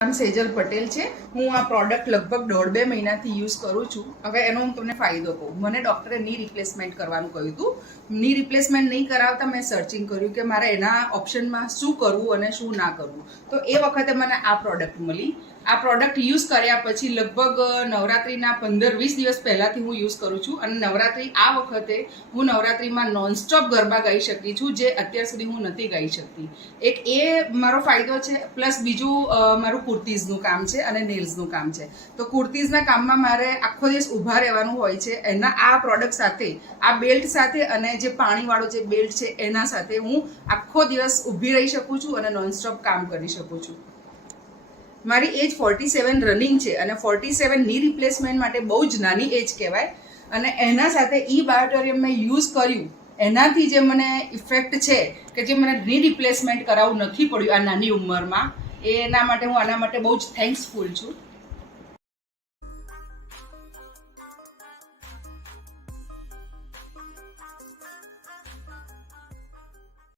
નામ સેજલ પટેલ છે। હું આ પ્રોડક્ટ લગભગ 1.5-2 મહિનાથી યુઝ કરું છું। હવે એનો હું તમને ફાયદો કહું। મને ડૉક્ટરે ની રિપ્લેસમેન્ટ કરવાનું કહ્યું હતું। ની રિપ્લેસમેન્ટ નહીં કરાવતા મેં સર્ચિંગ કર્યું કે મારે એના ઓપ્શનમાં શું કરવું અને શું ના કરવું। તો એ વખતે મને આ પ્રોડક્ટ મળી। આ પ્રોડક્ટ યુઝ કર્યા પછી લગભગ નવરાત્રિના 15-20 દિવસ પહેલાંથી હું યુઝ કરું છું અને નવરાત્રિ આ વખતે હું નવરાત્રિમાં નોનસ્ટોપ ગરબા ગાઈ શકી છું, જે અત્યાર સુધી હું નથી ગાઈ શકતી। એક એ મારો ફાયદો છે, પ્લસ બીજું મારું કુર્તીઝનું કામ છે અને નેલ્સનું કામ છે। તો કુર્તીઝના કામમાં મારે આખો દિવસ ઊભા રહેવાનું હોય છે। એના આ પ્રોડક્ટ સાથે, આ બેલ્ટ સાથે અને જે પાણીવાળો જે બેલ્ટ છે એના સાથે હું આખો દિવસ ઊભી રહી શકું છું અને નોનસ્ટોપ કામ કરી શકું છું। મારી એજ 47 રનિંગ છે અને 47 ની રિપ્લેસમેન્ટ માટે બહુ જ નાની એજ કહેવાય। અને એના સાથે ઈ બાયોટોરિયમ મેં યુઝ કર્યું, એનાથી જે મને ઇફેક્ટ છે કે જે મને ની રિપ્લેસમેન્ટ કરાવવું નથી પડ્યું આ નાની ઉંમરમાં, એના માટે હું આના માટે બહુ જ થેન્ક્સફુલ છું।